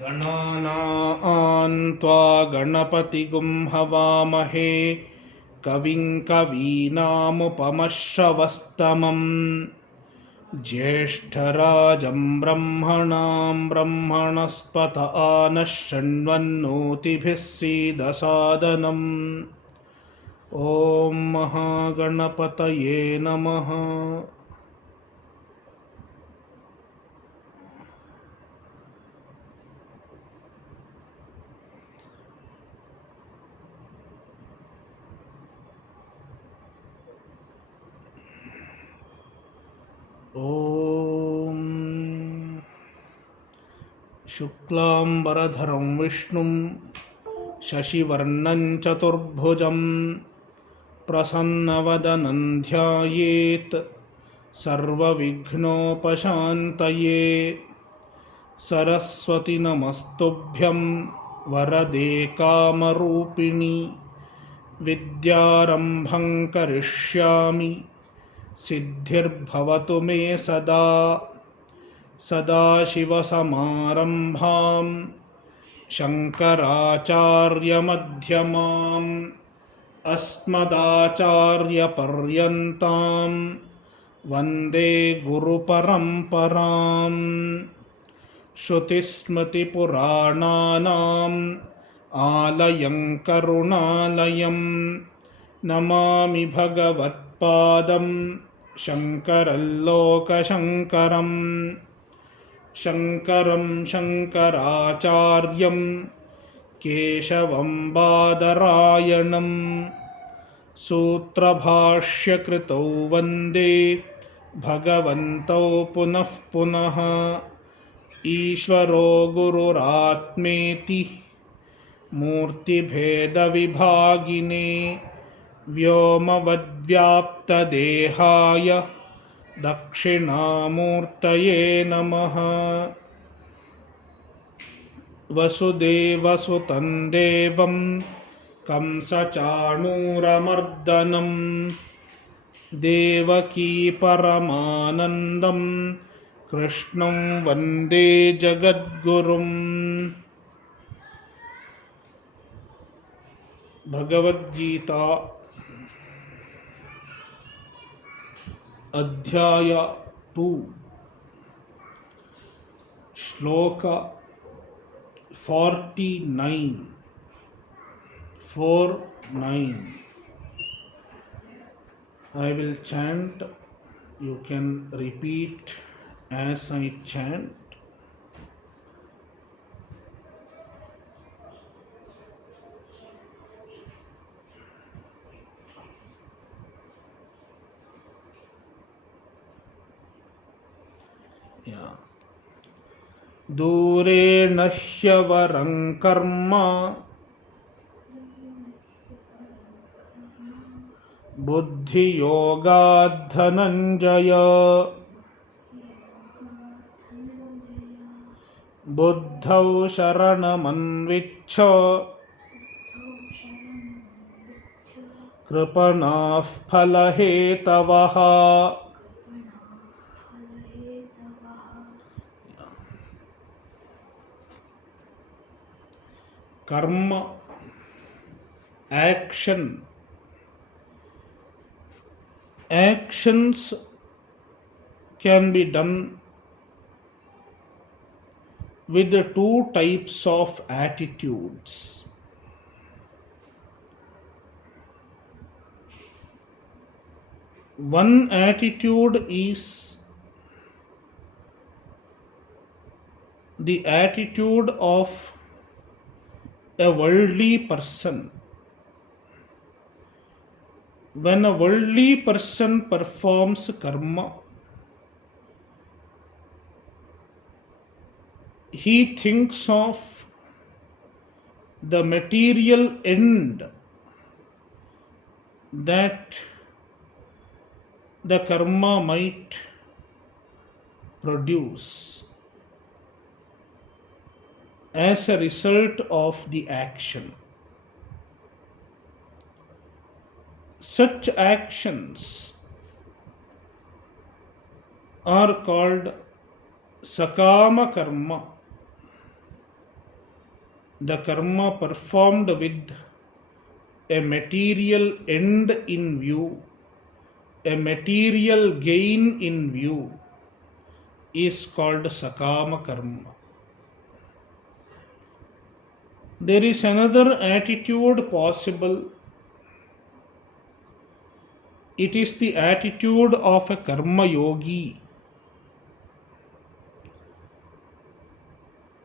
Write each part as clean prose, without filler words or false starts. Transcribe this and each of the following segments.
गणानां त्वा गणपतिगुं हवामहे कविं कवीनामुपमश्रवस्तमं ज्येष्ठराजं ब्रह्मणां ब्रह्मणस्पत नः शृण्वन्नोतिभिः सीदसादनम्। ॐ महागणपतये नमः। ॐ शुक्लाम्बरधरं विष्णुं शशिवर्णं चतुर्भुजं प्रसन्नवदनं ध्यायेत् सर्वविघ्नोपशान्तये। सरस्वती नमस्तुभ्यं वरदे कामरूपिणि विद्यारम्भं करिष्यामि सिद्धिर्भवतु मे सदा। सदाशिवसमारम्भां शङ्कराचार्यमध्यमाम् अस्मदाचार्यपर्यन्तां वन्दे गुरुपरम्पराम्। श्रुतिस्मृतिपुराणानाम् आलयं करुणालयं नमामि भगवत्पादं शङ्करं लोकशङ्करम्। शङ्करं शङ्कराचार्यं केशवं बादरायणं सूत्रभाष्यकृतौ वन्दे भगवन्तौ पुनः पुनः। ईश्वरो गुरुरात्मेति मूर्तिभेदविभागिने व्योमवद्व्याप्तदेहाय दक्षिणामूर्तये नमः। वसुदेवसुतं देवं कंसचाणूरमर्दनं देवकी परमानन्दं कृष्णं वन्दे जगद्गुरुम्। भगवद्गीता अध्याय 2 श्लोक 49. I will chant, you can repeat as I chant. दूरेण ह्यवरं कर्म बुद्धियोगात् धनञ्जय। बुद्धौ शरणमन्विच्छ कृपणाः फलहेतवः। कर्म, action. Actions can be done with the two types of attitudes. One attitude is the attitude of a worldly person. When a worldly person performs karma, he thinks of the material end that the karma might produce as a result of the action. Such actions are called sakama karma. the karma performed with a material end in view, a material gain in view, is called sakama karma. There is another attitude possible. It is the attitude of a karma yogi.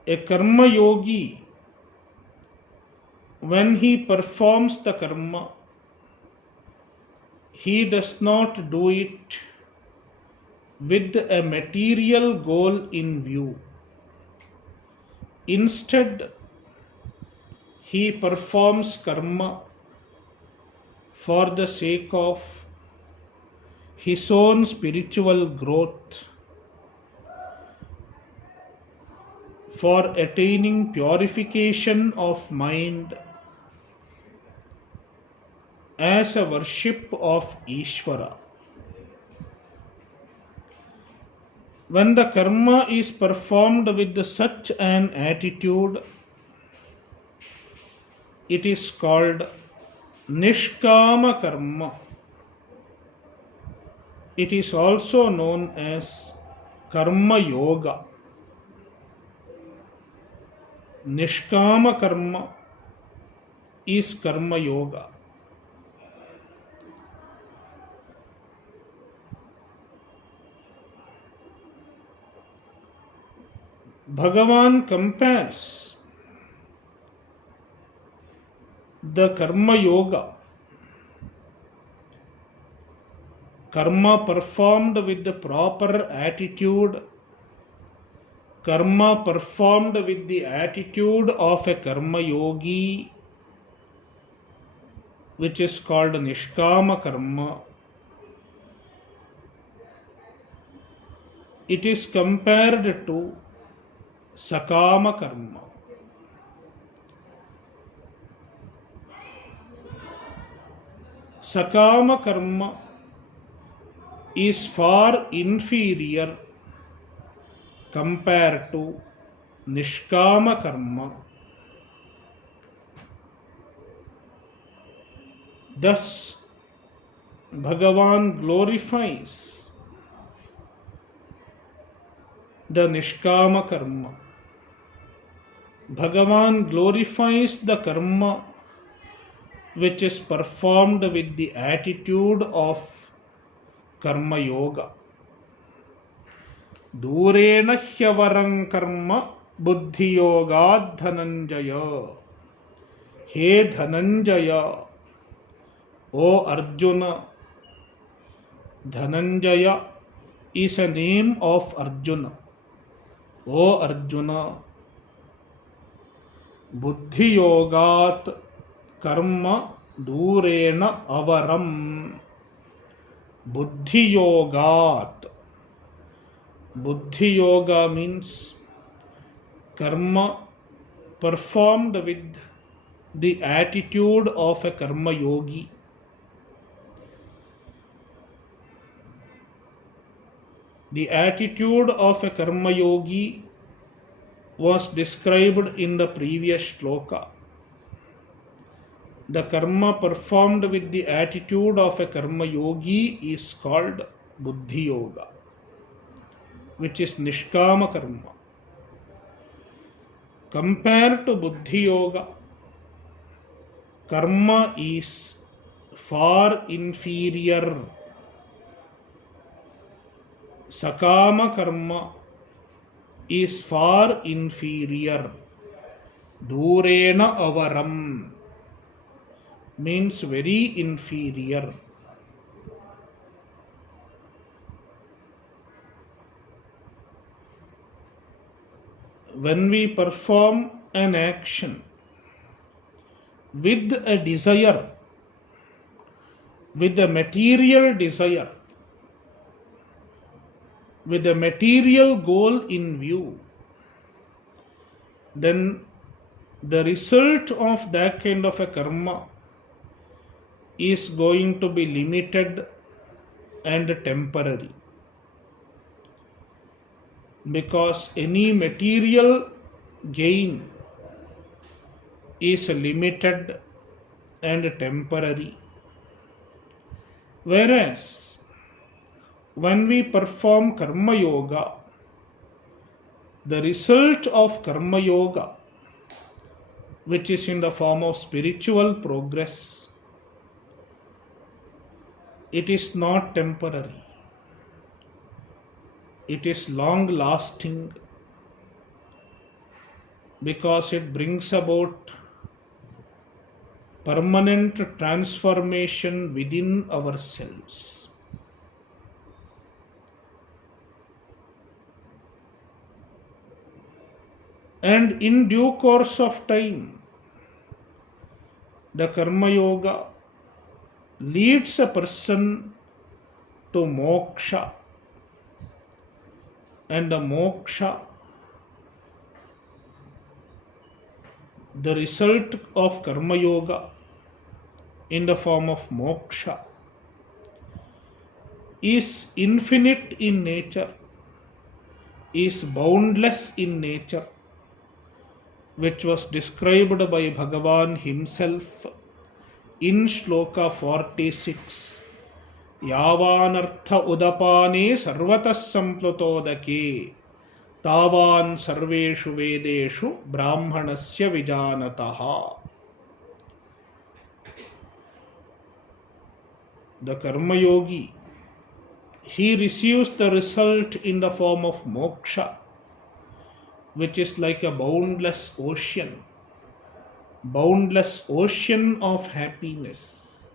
A karma yogi, when he performs the karma, he does not do it with a material goal in view. Instead, he performs karma for the sake of his own spiritual growth, for attaining purification of mind as a worship of Ishvara. When the karma is performed with such an attitude, it is called nishkama karma. It is also known as karma yoga. Nishkama karma is karma yoga. Bhagavan compares the karma yoga, karma performed with the proper attitude, karma performed with the attitude of a karma yogi, which is called nishkama karma. It is compared to sakama karma. Sakama karma is far inferior compared to nishkama karma. Thus, Bhagavan glorifies the nishkama karma. Bhagavan glorifies the karma which is performed with the attitude of karma yoga. Durena hyavarang karma buddhi yoga dhananjaya. He Dhananjaya, O Arjuna. Dhananjaya is a name of Arjuna. O Arjuna, buddhi yogat karma durena avaram. Buddhi yogat. Buddhi yoga means karma performed with the attitude of a karma yogi. The attitude of a karma yogi was described in the previous shloka. The karma performed with the attitude of a karma yogi is called buddhi yoga, which is nishkama karma. Compared to buddhi yoga, karma is far inferior. Sakama karma is far inferior. Durena avaram means very inferior. When we perform an action with a desire, with a material desire, with a material goal in view, then the result of that kind of a karma is going to be limited and temporary. Because any material gain is limited and temporary. Whereas when we perform karma yoga, the result of karma yoga, which is in the form of spiritual progress, it is not temporary. It is long lasting because it brings about permanent transformation within ourselves. And in due course of time, the karma yoga leads a person to moksha, and the moksha, the result of karma yoga in the form of moksha, is infinite in nature, is boundless in nature, which was described by Bhagavan himself in Shloka 46. Yavanartha udapane sarvatas samplutodake tavan sarveshu vedeshu brahmanasya vijanataha. The karma yogi, he receives the result in the form of moksha, which is like a boundless ocean of happiness.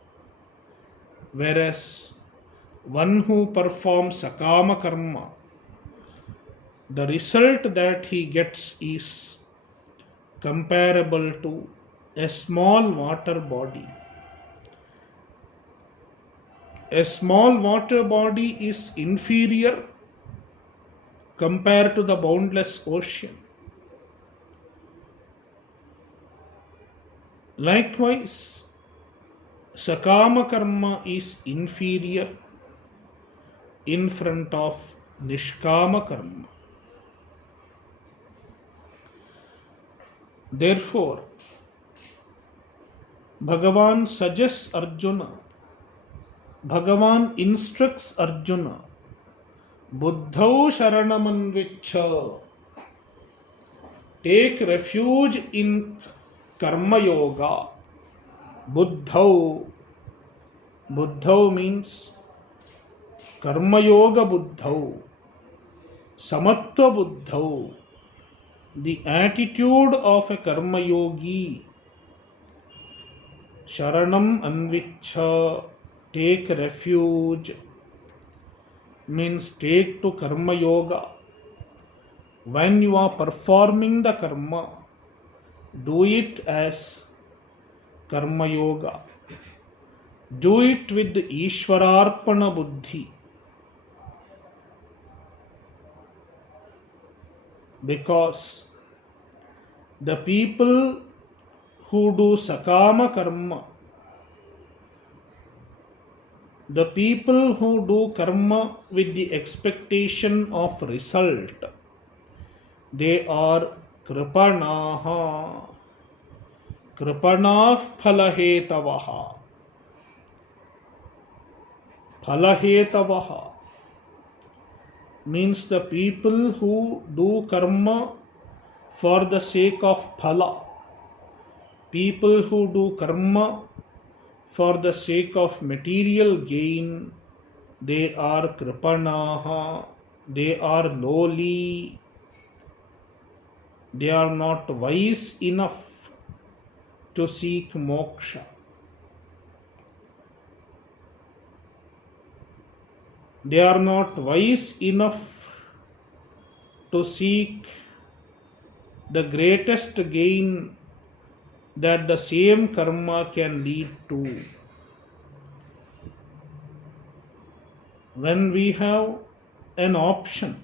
Whereas one who performs sakama karma, the result that he gets is comparable to a small water body. A small water body is inferior compared to the boundless ocean. Likewise, sakama karma is inferior in front of nishkama karma. Therefore, Bhagavan suggests Arjuna, Bhagavan instructs Arjuna, Buddhau Sharanamanvichha, take refuge in karma yoga. Buddhau means karma yoga buddhau, samatva buddhau, the attitude of a karma yogi. Sharanam anvichha, take refuge, means take to karma yoga. When you are performing the karma, do it as karma yoga. Do it with the Ishwararpana buddhi. Because the people who do sakama karma, the people who do karma with the expectation of result, they are kripanaha, kripanah phalahetavaha. Phalahetavaha means the people who do karma for the sake of phala. People who do karma for the sake of material gain, they are kripanaha, they are lowly, they are not wise enough to seek moksha. They are not wise enough to seek the greatest gain that the same karma can lead to. When we have an option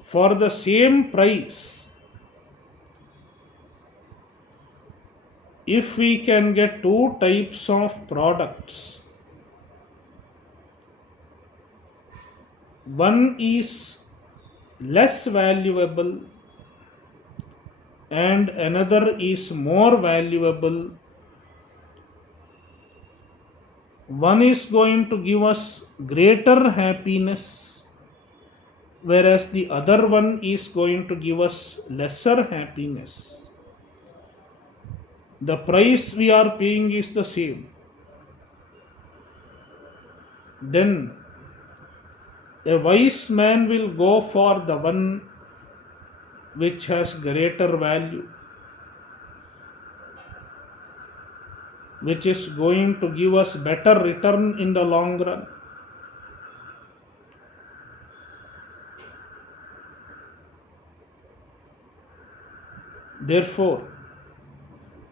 for the same price, if we can get two types of products, one is less valuable and another is more valuable. One is going to give us greater happiness, whereas the other one is going to give us lesser happiness. The price we are paying is the same. Then a wise man will go for the one which has greater value, which is going to give us better return in the long run. Therefore,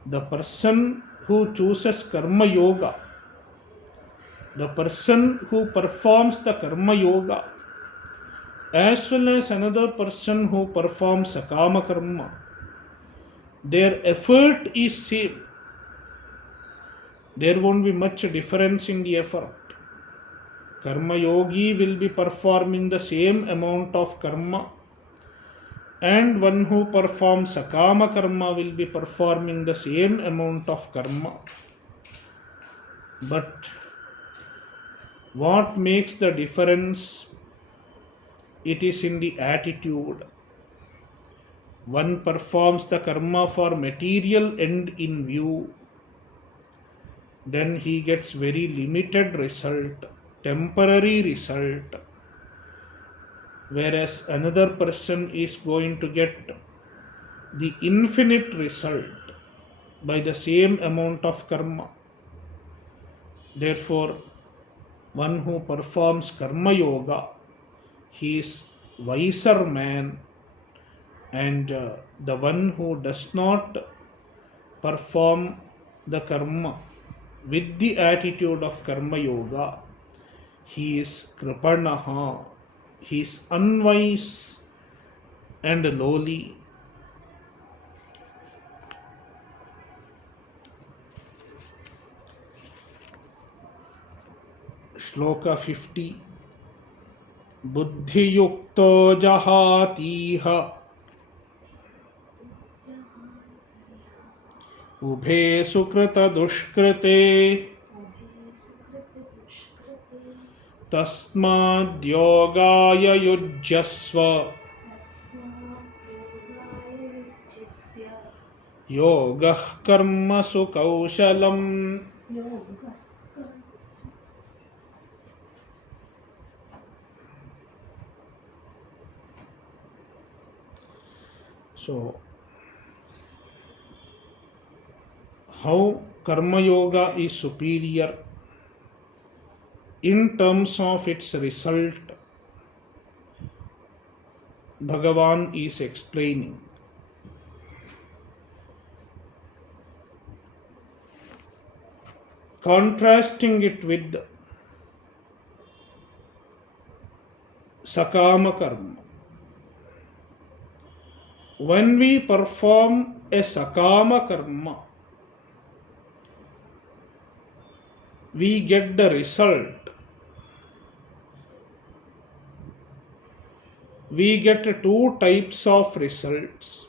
the person who chooses karma yoga, the person who performs the karma yoga, as well as another person who performs sakama karma, their effort is same. There won't be much difference in the effort. Karma yogi will be performing the same amount of karma, and one who performs sakama karma will be performing the same amount of karma. But what makes the difference? It is in the attitude. One performs the karma for material end in view, then he gets very limited result, temporary result, whereas another person is going to get the infinite result by the same amount of karma. Therefore, one who performs karma yoga, he is wiser man, and the one who does not perform the karma with the attitude of karma yoga, he is kripanaha, he is unwise and lowly. Shloka 50. Buddhiyukto jahatiha ubhe sukrita dushkrite tasmad yogaya yujyasva yogah karmasu kaushalam. So, how karma yoga is superior in terms of its result, Bhagavan is explaining. Contrasting it with sakama karma. When we perform a sakama karma, we get the result. We get two types of results.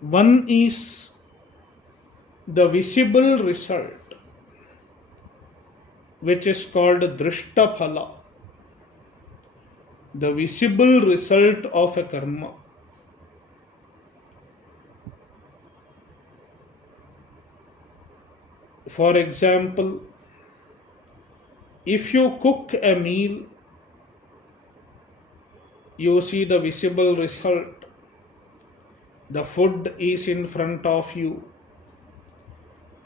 One is the visible result, which is called drishta phala, the visible result of a karma. For example, if you cook a meal, you see the visible result. The food is in front of you,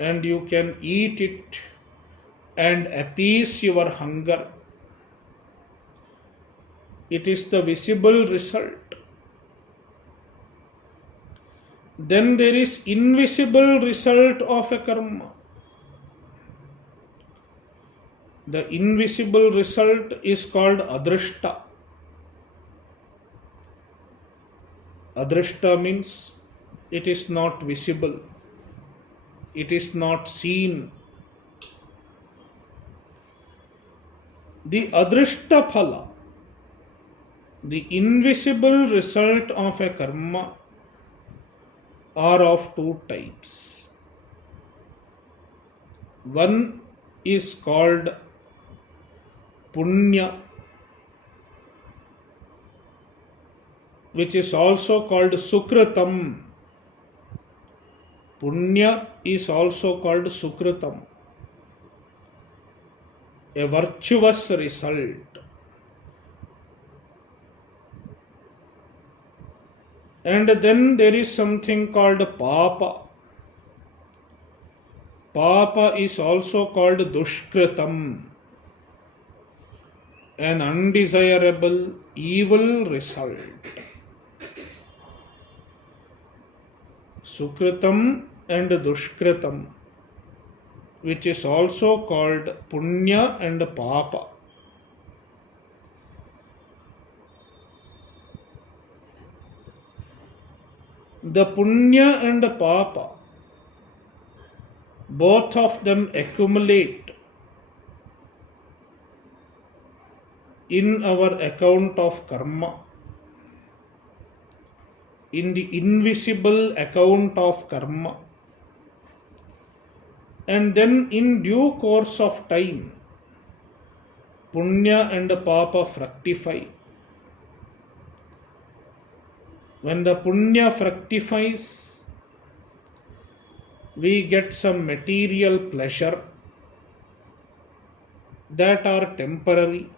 and you can eat it and appease your hunger. It is the visible result. Then there is invisible result of a karma. The invisible result is called adrishta. Adrishta means it is not visible, it is not seen. The adrishta phala, The invisible result of a karma are of two types. One is called punya, which is also called sukritam. Punya is also called sukritam, a virtuous result. And then there is something called papa. Papa is also called dushkritam, an undesirable evil result. Sukritam and dushkritam, which is also called punya and papa. The punya and papa, both of them accumulate in our account of karma, in the invisible account of karma. And then in due course of time, punya and papa fructify. When the punya fructifies, we get some material pleasure that are temporary.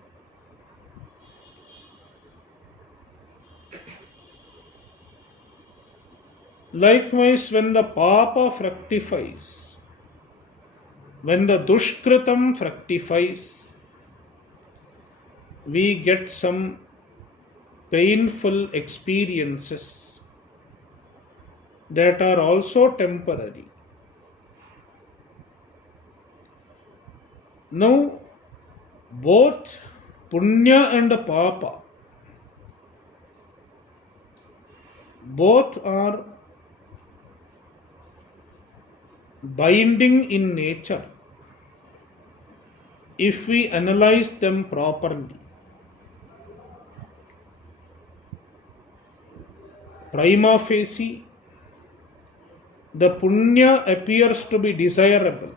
Likewise, when the papa fructifies, when the dushkritam fructifies, we get some painful experiences that are also temporary. Now, both punya and papa, both are binding in nature if we analyze them properly. Prima facie, the punya appears to be desirable.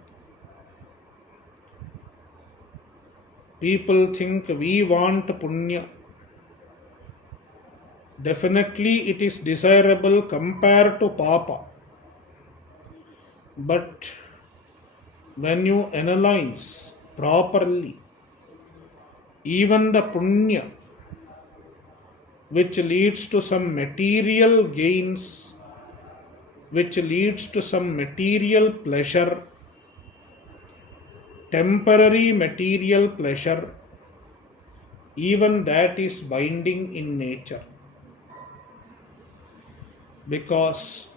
People think we want punya. Definitely it is desirable compared to papa. But when you analyze properly, even the punya, which leads to some material gains, which leads to some material pleasure, temporary material pleasure, even that is binding in nature. Because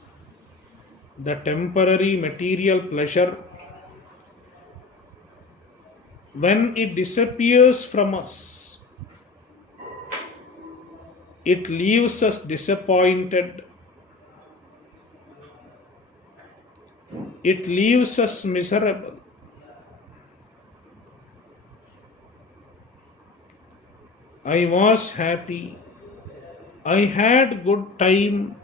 the temporary material pleasure, when it disappears from us, it leaves us disappointed, it leaves us miserable. I was happy, I had good time,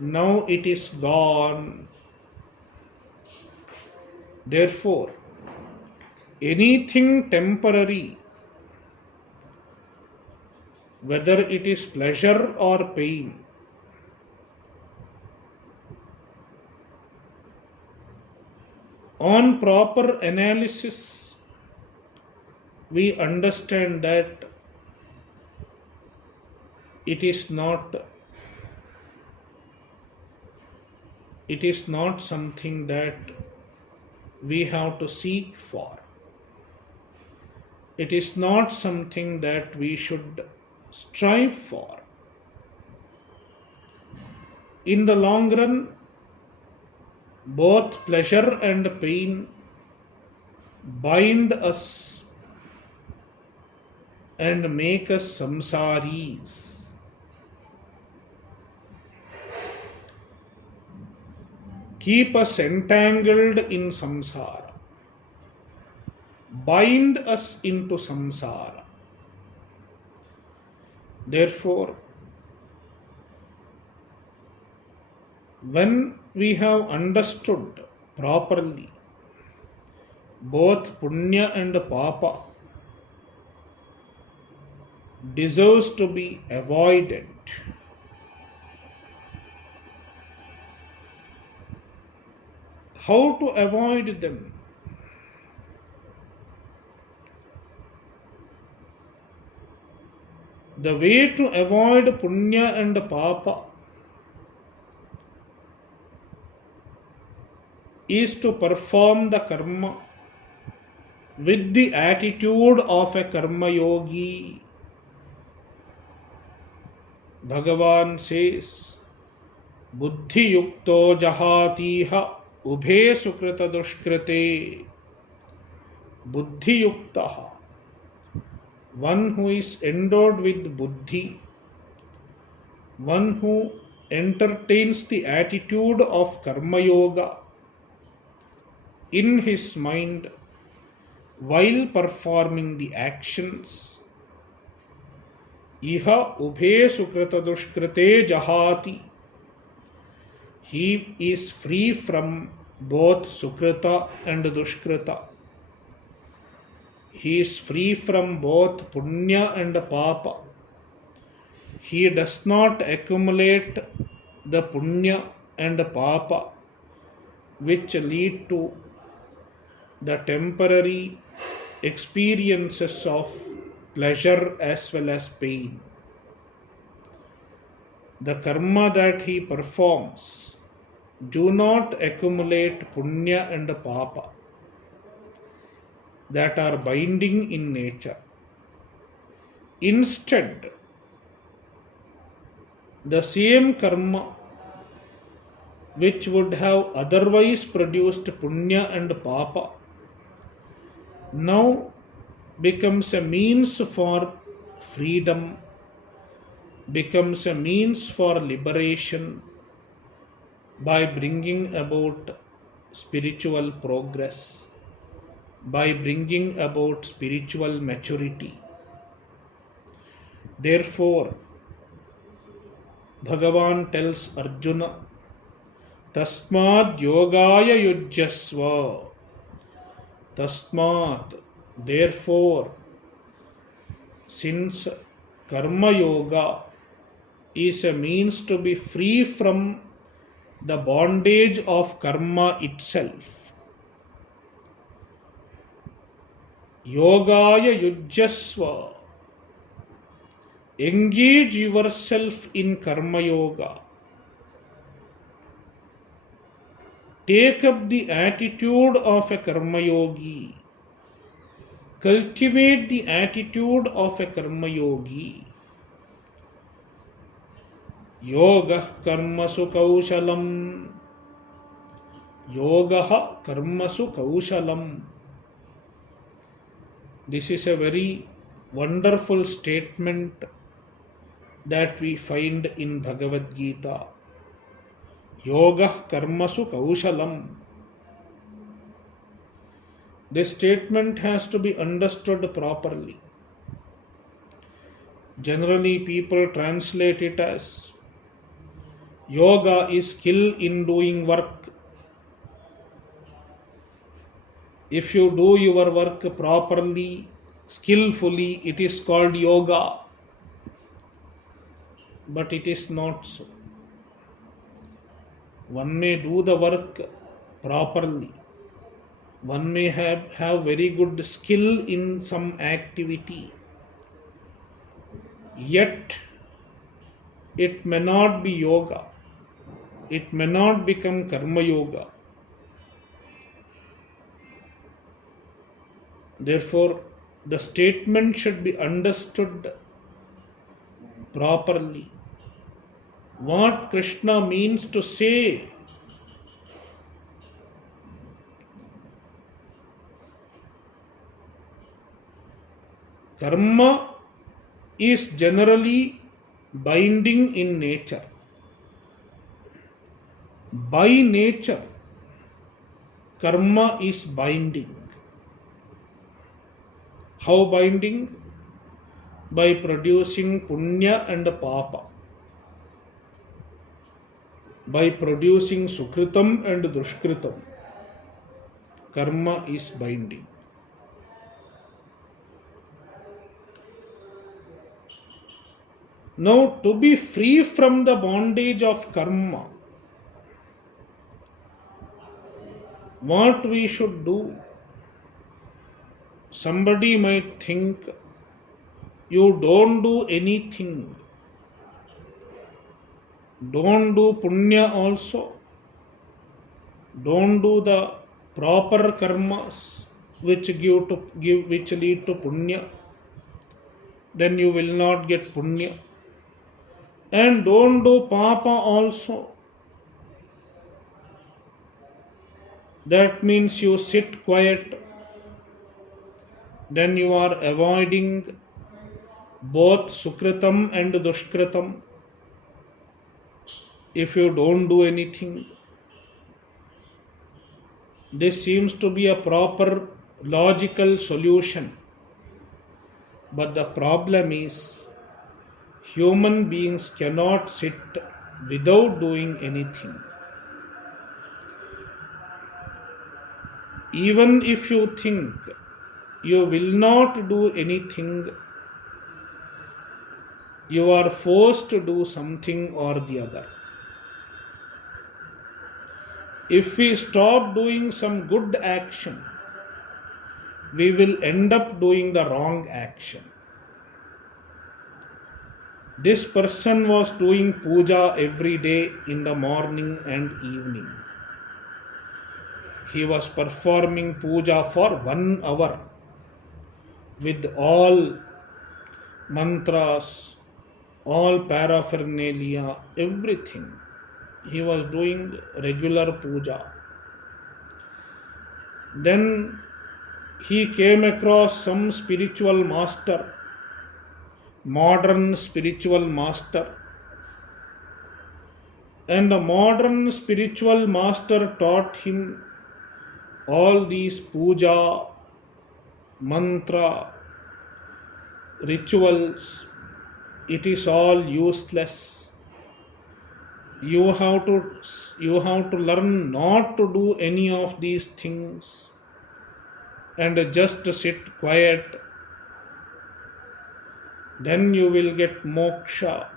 now it is gone. Therefore, anything temporary, whether it is pleasure or pain, on proper analysis, we understand that it is not something that we have to seek for. It is not something that we should strive for. In the long run, both pleasure and pain bind us and make us samsaris. Keep us entangled in samsara. Bind us into samsara. Therefore, when we have understood properly both punya and papa deserves to be avoided, how to avoid them? The way to avoid punya and papa is to perform the karma with the attitude of a karma yogi. Bhagavan says, Buddhi yukto jahatiha ubhe sukrita dushkrite. Buddhi yuktaha, one who is endowed with buddhi, one who entertains the attitude of karma yoga in his mind while performing the actions. Iha ubhe sukrita dushkrite jahati. He is free from both sukrita and dushkrita. He is free from both punya and papa. He does not accumulate the punya and papa which lead to the temporary experiences of pleasure as well as pain. The karma that he performs do not accumulate punya and papa that are binding in nature. Instead, the same karma which would have otherwise produced punya and papa now becomes a means for freedom, becomes a means for liberation by bringing about spiritual progress, by bringing about spiritual maturity. Therefore, Bhagavan tells Arjuna, Tasmad yogaya yujyasva. Tasmat, therefore, since karma yoga is a means to be free from the bondage of karma itself, yogaya yujyasva, engage yourself in karma yoga. Take up the attitude of a karma yogi. Cultivate the attitude of a karma yogi. Yoga karmasu kaushalam. Yoga karmasu kaushalam. This is a very wonderful statement that we find in Bhagavad Gita. Yoga karmasu kaushalam. This statement has to be understood properly. Generally, people translate it as yoga is skill in doing work. If you do your work properly, skillfully, it is called yoga. But it is not so. One may do the work properly. One may have very good skill in some activity. Yet, it may not be yoga. It may not become karma yoga. Therefore, the statement should be understood properly. What Krishna means to say. Karma is generally binding in nature. By nature, karma is binding. How binding? by producing punya and papa, by producing sukritam and dushkritam. Karma is binding. Now, to be free from the bondage of karma, what we should do? Somebody might think you don't do anything. Don't do punya also. Don't do the proper karmas which which lead to punya. Then you will not get punya. And don't do papa also. That means you sit quiet. Then you are avoiding both sukritam and dushkritam. If you don't do anything, this seems to be a proper logical solution. But the problem is, human beings cannot sit without doing anything. Even if you think you will not do anything, you are forced to do something or the other. If we stop doing some good action, we will end up doing the wrong action. This person was doing puja every day in the morning and evening. He was performing puja for 1 hour with all mantras, all paraphernalia, everything. He was doing regular puja. Then he came across some spiritual master, modern spiritual master. And the modern spiritual master taught him all these puja, mantra, rituals. It is all useless. You have to learn not to do any of these things and just sit quiet. Then you will get moksha.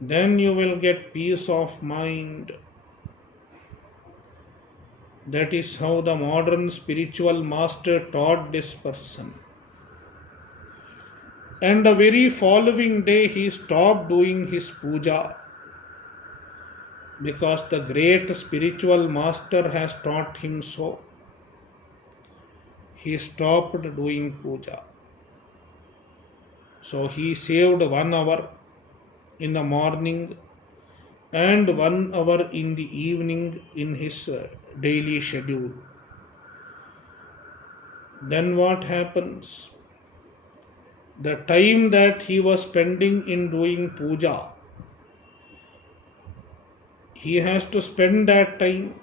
Then you will get peace of mind. That is how the modern spiritual master taught this person. And the very following day he stopped doing his puja because the great spiritual master has taught him so. He stopped doing puja. So he saved 1 hour in the morning and 1 hour in the evening in his daily schedule. Then what happens? The time that he was spending in doing puja, he has to spend that time.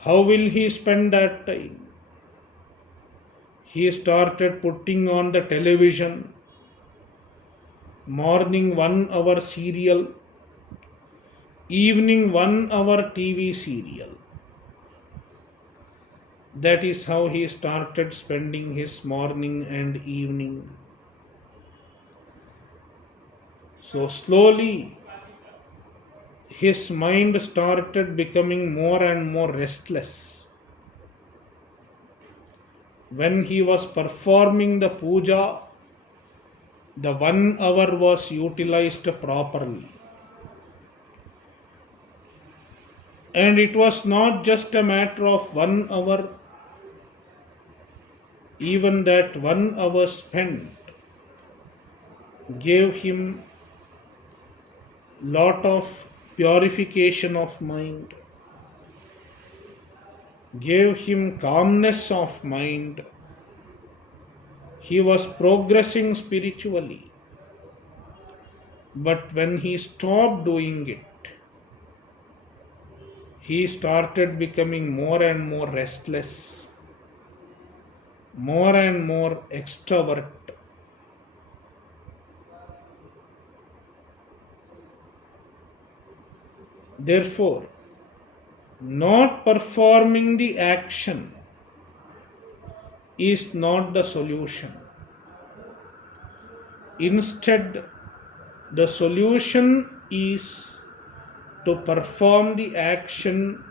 How will he spend that time? He started putting on the television, morning 1 hour serial, evening 1 hour TV serial. That is how he started spending his morning and evening. So slowly his mind started becoming more and more restless. When he was performing the puja, the 1 hour was utilized properly. And it was not just a matter of 1 hour. Even that 1 hour spent gave him lot of purification of mind, gave him calmness of mind. He was progressing spiritually. But when he stopped doing it, he started becoming more and more restless. more and more extrovert. Therefore, not performing the action is not the solution. Instead, the solution is to perform the action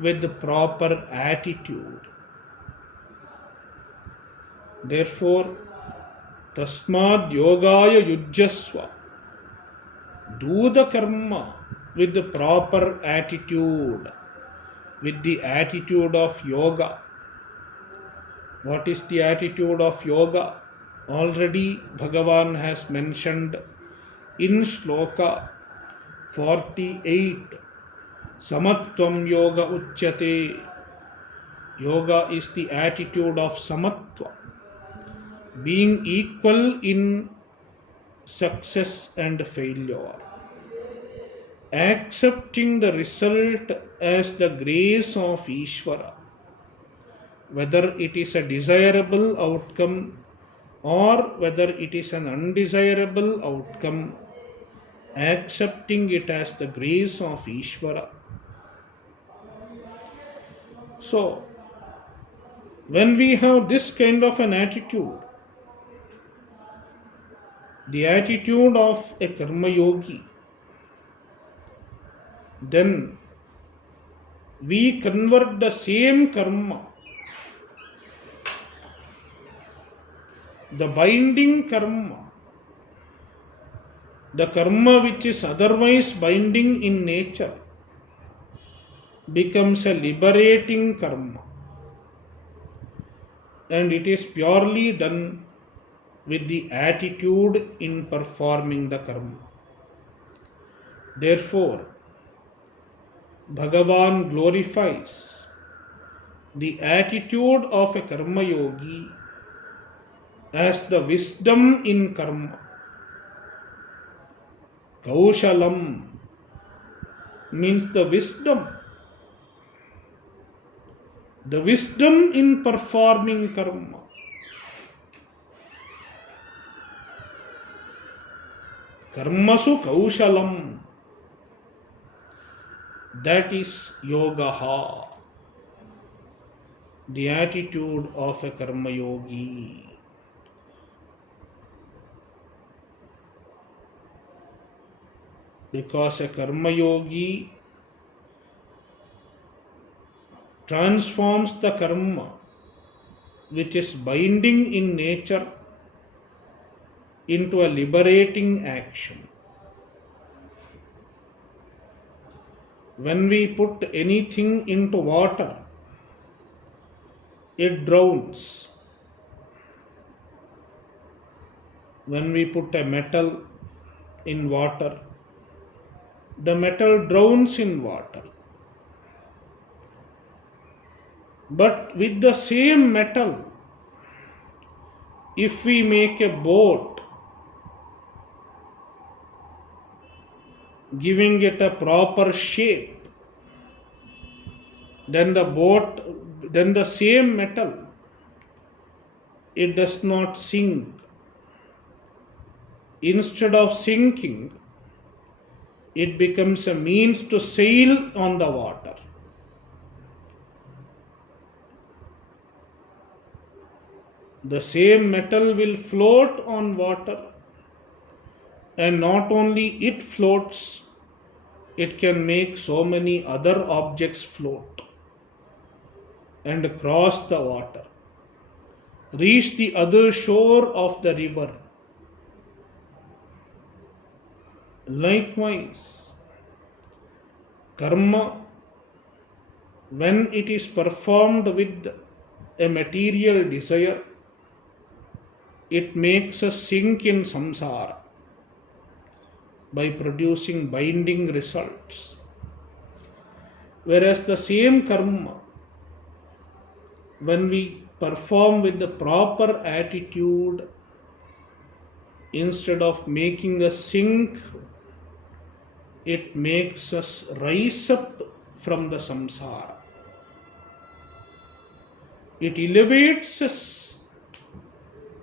with the proper attitude. Therefore, tasmad yogaya yujjasva. Do the karma with the proper attitude, with the attitude of yoga. What is the attitude of yoga? Already Bhagavan has mentioned in Sloka 48. Samatvam yoga uchyate. Yoga is the attitude of samatva, being equal in success and failure, accepting the result as the grace of Ishvara, whether it is a desirable outcome or whether it is an undesirable outcome, accepting it as the grace of Ishvara. So, when we have this kind of an attitude, the attitude of a karma yogi, then we convert the same karma, the binding karma, the karma which is otherwise binding in nature, becomes a liberating karma, and it is purely done with the attitude in performing the karma. Therefore, Bhagavan glorifies the attitude of a karma yogi as the wisdom in karma. Kaushalam means the wisdom in performing karma. Karmasu kaushalam, that is yogaha, the attitude of a karma yogi. Because a karma yogi transforms the karma which is binding in nature into a liberating action. When we put anything into water, it drowns. When we put a metal in water, the metal drowns in water. But with the same metal, if we make a boat, giving it a proper shape, then the same metal, it does not sink. Instead of sinking, it becomes a means to sail on the water. The same metal will float on water, and not only it floats, it can make so many other objects float and cross the water, reach the other shore of the river. Likewise, karma, when it is performed with a material desire, it makes us sink in samsara by producing binding results. Whereas the same karma, when we perform with the proper attitude, instead of making us sink, it makes us rise up from the samsara. It elevates us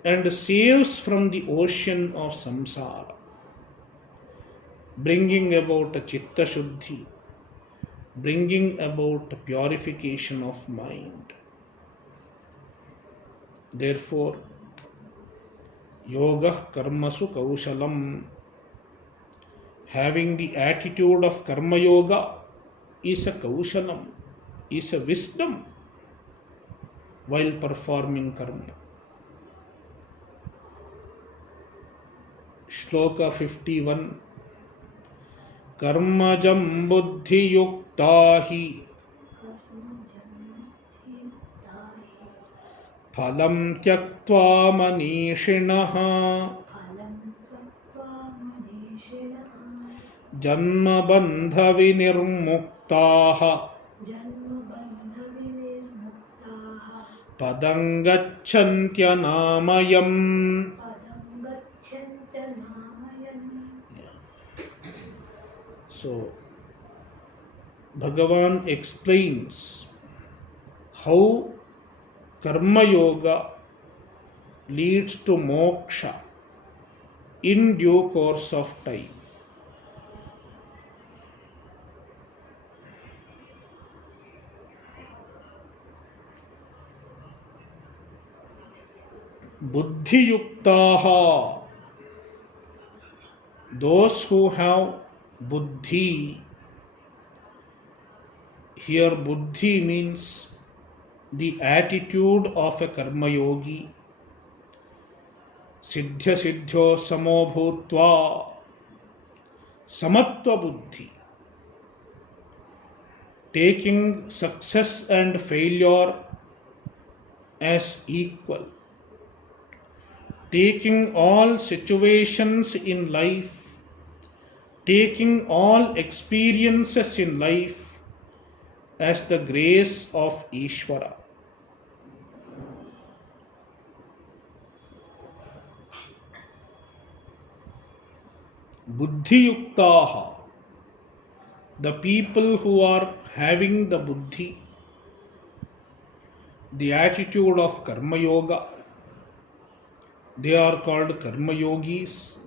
and saves from the ocean of samsara, bringing about a chitta shuddhi, bringing about purification of mind. Therefore, yoga karmasu kaushalam, having the attitude of karma yoga is a kaushalam, is a wisdom while performing karma. Shloka 51. Karmajam buddhi yuktahi phalam tyaktva manishinaha janma bandha vinirmuktaha padam gacchantya-namayam. So, Bhagavan explains how karma yoga leads to moksha in due course of time. Buddhi yuktaha, those who have buddhi. Here buddhi means the attitude of a karma yogi. Siddhya siddhyo samo bhutva samatva buddhi, taking success and failure as equal, taking all situations in life, taking all experiences in life as the grace of Ishvara. Buddhi yuktaha, the people who are having the buddhi, the attitude of karma yoga, they are called karma yogis.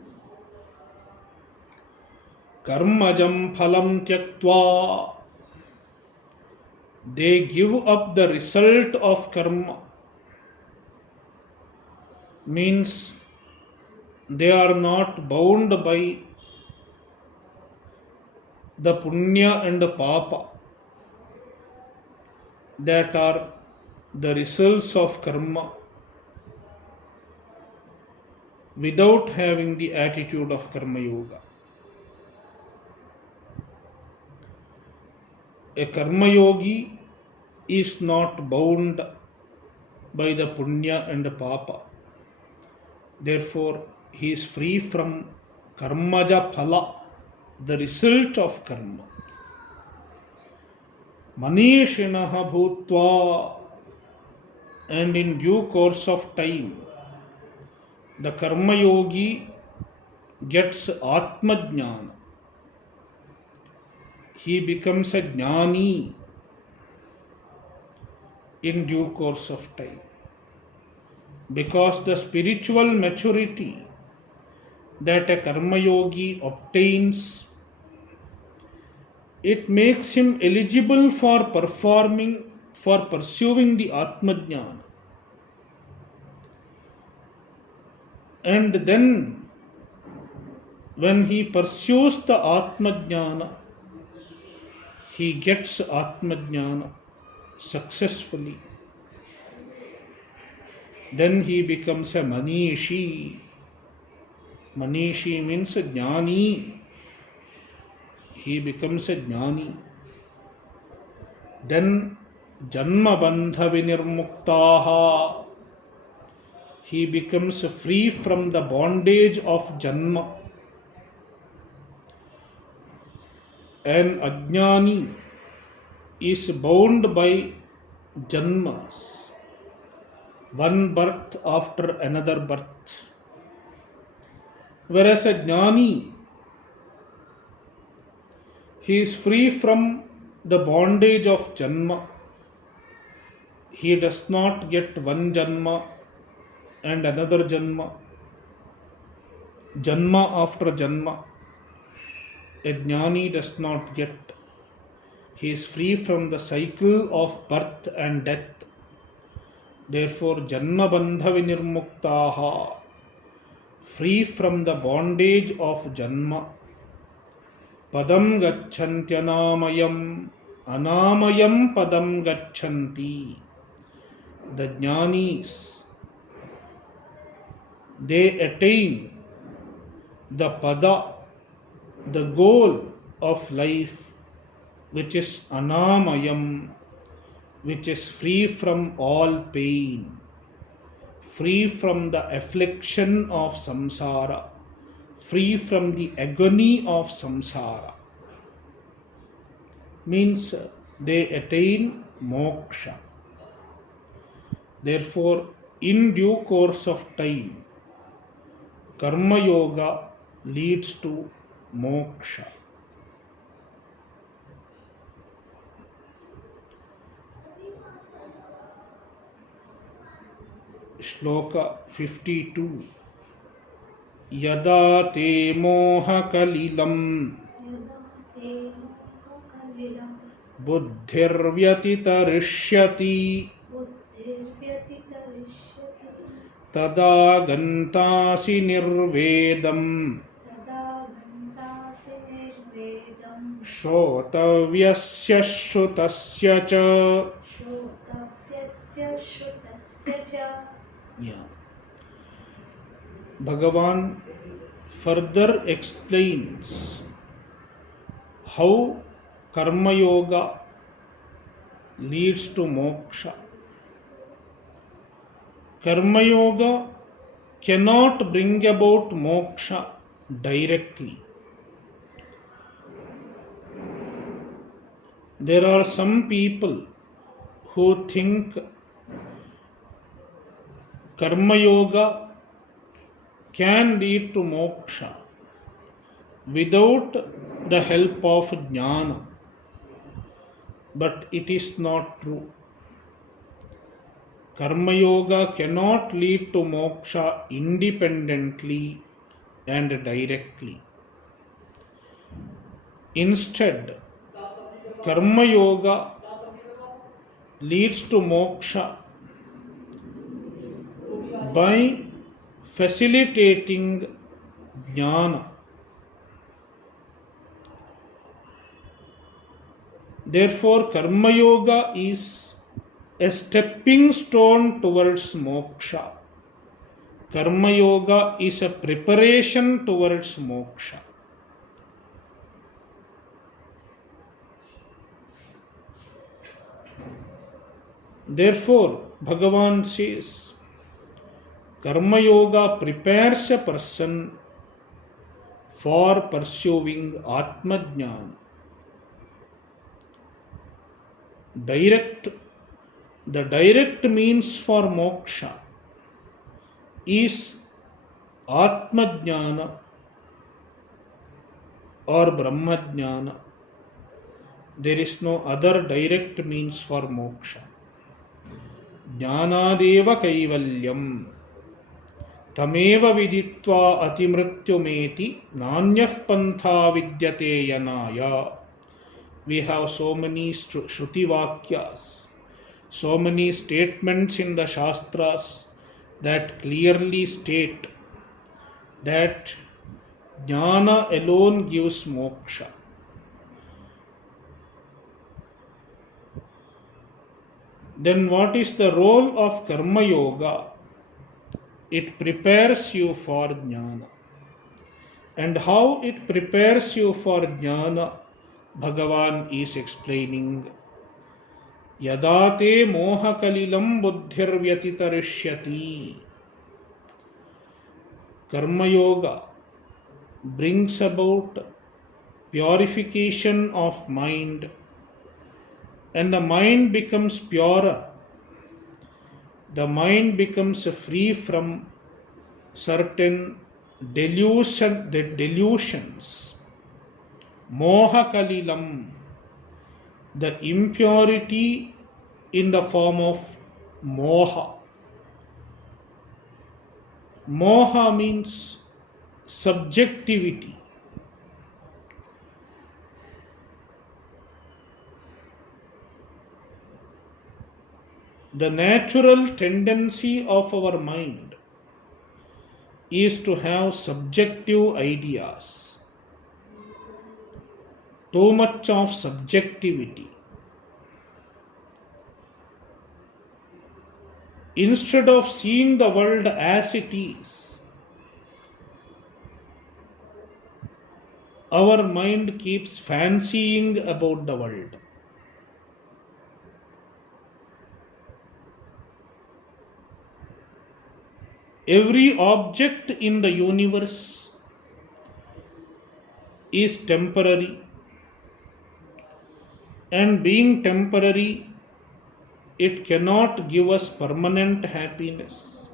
Karmajam phalam tyaktva, they give up the result of karma, means they are not bound by the punya and the papa that are the results of karma without having the attitude of karma yoga. A karma yogi is not bound by the punya and the papa. Therefore, he is free from karmaja phala, the result of karma. Manishinaha bhutva, and in due course of time, the karma yogi gets atma jnana. He becomes a jnani in due course of time, because the spiritual maturity that a karma yogi obtains, it makes him eligible for pursuing the atma jnana. And then when he pursues the atma jnana, he gets atma jnana successfully. Then he becomes a manishi. Manishi means a jnani. He becomes a jnani. Then janma bandha vinirmuktaha, he becomes free from the bondage of janma. An ajnani is bound by janmas, one birth after another birth. Whereas a jnani, he is free from the bondage of janma he does not get one janma and another janma, janma after janma. A jnani does not get. He is free from the cycle of birth and death. Therefore, janma bandha vinirmuktaha, free from the bondage of janma. Padam gacchantyanāmayam, anamayam padam gacchanti. The jnanis, they attain the pada, the goal of life, which is anamayam, which is free from all pain, free from the affliction of samsara, free from the agony of samsara. Means they attain moksha. Therefore, in due course of time, karma yoga leads to moksha. Shloka 52. Yada te moha kalilam buddhirvyatitarishyati tada gantasi nirvedam shrotavyasya shrutasya cha. Yeah. Bhagavan further explains how karma yoga leads to moksha. Karma yoga cannot bring about moksha directly. There are some people who think karma yoga can lead to moksha without the help of jnana. But it is not true. Karma yoga cannot lead to moksha independently and directly. Instead, karma yoga leads to moksha by facilitating jnana. Therefore, karma yoga is a stepping stone towards moksha. Karma yoga is a preparation towards moksha. Therefore, Bhagavan says, karma yoga prepares a person for pursuing Atmajnana. The direct means for moksha is Atmajnana or Brahmajnana. There is no other direct means for moksha. Jnanadeva kaivalyam tameva viditva atimrityumeti nanyah pantha vidyate yanaya. We have so many Shruti Vakyas, so many statements in the Shastras that clearly state that Jnana alone gives moksha. Then what is the role of Karma Yoga? It prepares you for Jnana. And how it prepares you for Jnana, Bhagavan is explaining. Yadate moha kalilam buddhirvyatitarishyati. Karma Yoga brings about purification of mind, and the mind becomes purer. The mind becomes free from certain delusions. Moha kalilam, the impurity in the form of moha. Moha means subjectivity. The natural tendency of our mind is to have subjective ideas. Too much of subjectivity. Instead of seeing the world as it is, our mind keeps fancying about the world. Every object in the universe is temporary, and being temporary, it cannot give us permanent happiness.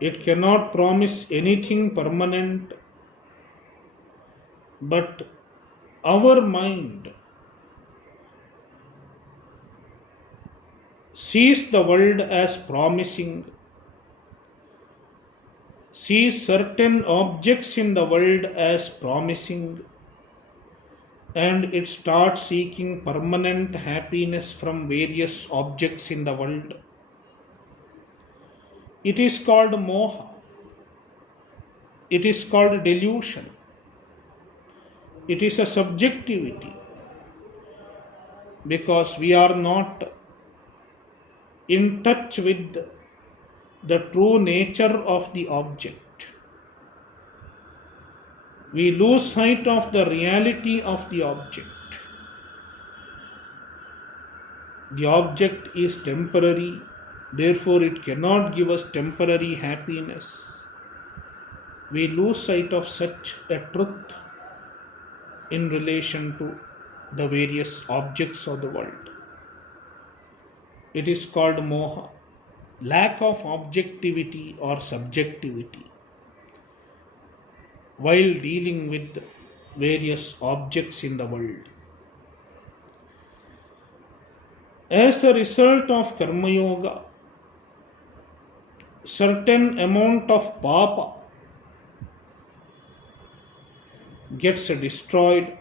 It cannot promise anything permanent, but our mind sees the world as promising, sees certain objects in the world as promising, and it starts seeking permanent happiness from various objects in the world. It is called moha. It is called delusion. It is a subjectivity because we are not in touch with the true nature of the object. We lose sight of the reality of the object. The object is temporary, therefore it cannot give us temporary happiness. We lose sight of such a truth in relation to the various objects of the world. It is called moha, lack of objectivity or subjectivity while dealing with various objects in the world. As a result of karma yoga, certain amount of papa gets destroyed,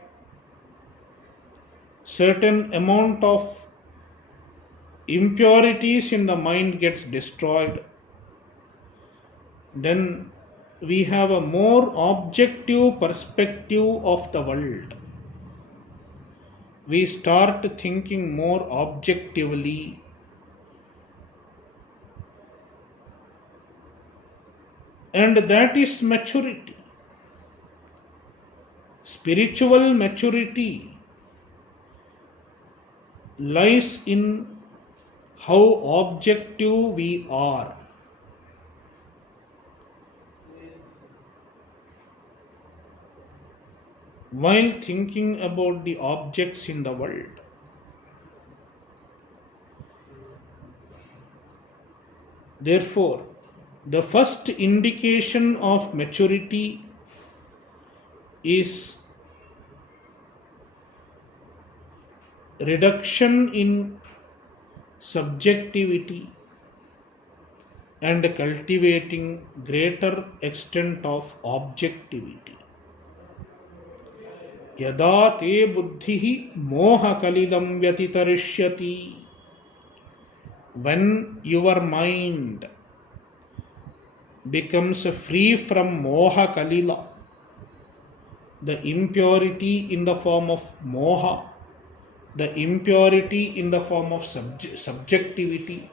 certain amount of impurities in the mind gets destroyed, then we have a more objective perspective of the world. We start thinking more objectively. And that is maturity. Spiritual maturity lies in how objective we are. While thinking about the objects in the world. Therefore, the first indication of maturity is reduction in subjectivity and cultivating greater extent of objectivity. Yada te buddhihi moha kalidam vyatitarishyati. When your mind becomes free from moha kalila, the impurity in the form of moha, the impurity in the form of subjectivity,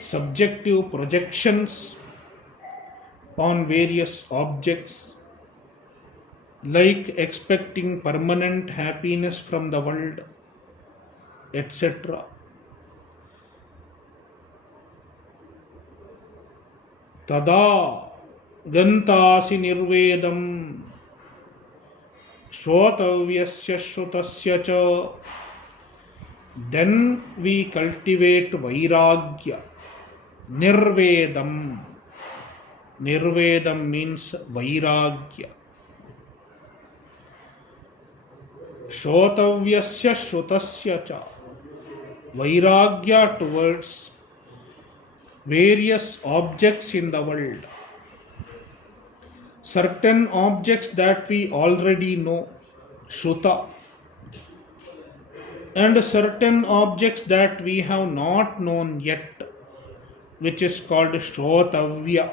subjective projections on various objects, like expecting permanent happiness from the world, etc. Tada gantasi nirvedam shrotavyasya shrutasya cha. Then we cultivate vairagya. Nirvedam. Nirvedam means vairagya. Shrotavyasya Shrutasya cha Vairagya towards various objects in the world. Certain objects that we already know, Shruta, and certain objects that we have not known yet, which is called Shrotavya.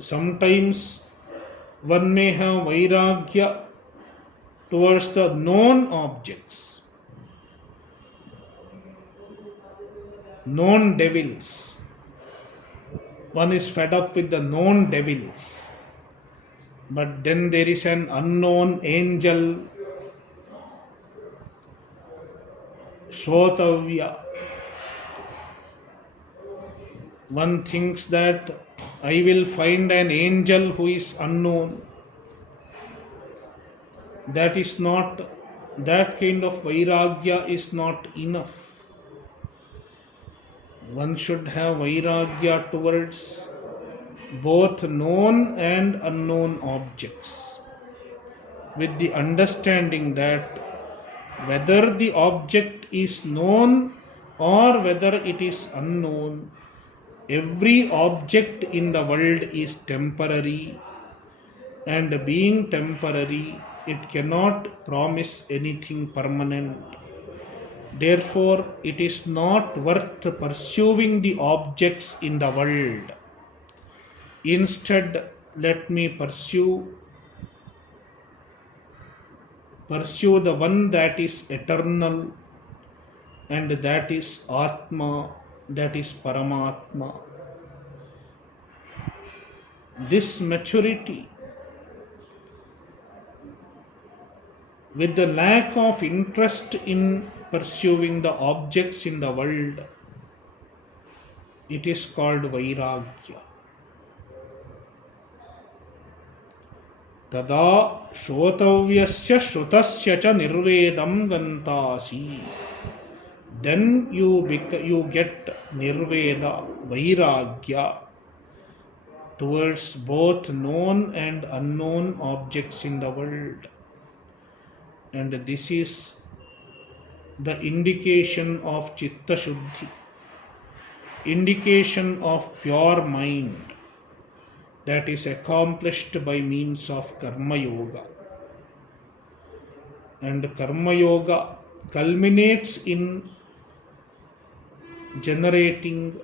Sometimes one may have Vairagya towards the known objects, known devils. One is fed up with the known devils, but then there is an unknown angel, Shrotavya. One thinks that I will find an angel who is unknown. That is not, that kind of Vairagya is not enough. One should have Vairagya towards both known and unknown objects, with the understanding that whether the object is known or whether it is unknown, every object in the world is temporary, and being temporary, it cannot promise anything permanent. Therefore, it is not worth pursuing the objects in the world. Instead, let me pursue the one that is eternal, and that is Atma, that is Paramatma. This maturity, with the lack of interest in pursuing the objects in the world, it is called Vairagya. Tada Shrotavyasya Shrutasya cha Nirvedam Gantasi. Then you get Nirveda, Vairagya, towards both known and unknown objects in the world. And this is the indication of Chitta Shuddhi, indication of pure mind, that is accomplished by means of Karma Yoga. And Karma Yoga culminates in generating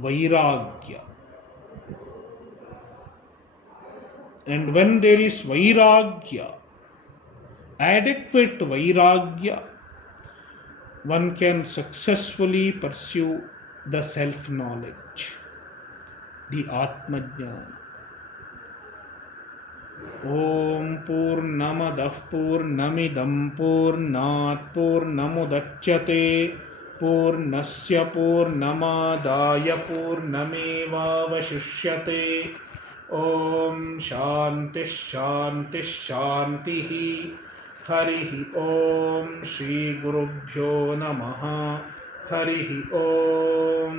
Vairagya. And when there is Vairagya, adequate Vairagya, one can successfully pursue the self-knowledge, the Atmajnana. Om Purnamadah Purnamidam Purnat Purnamudachyate Purnasya Purnamadaya Purnamevavashishyate. Om Shanti Shanti Shanti. Harihi Om Shri Gurubhyo Namaha. Harihi Om.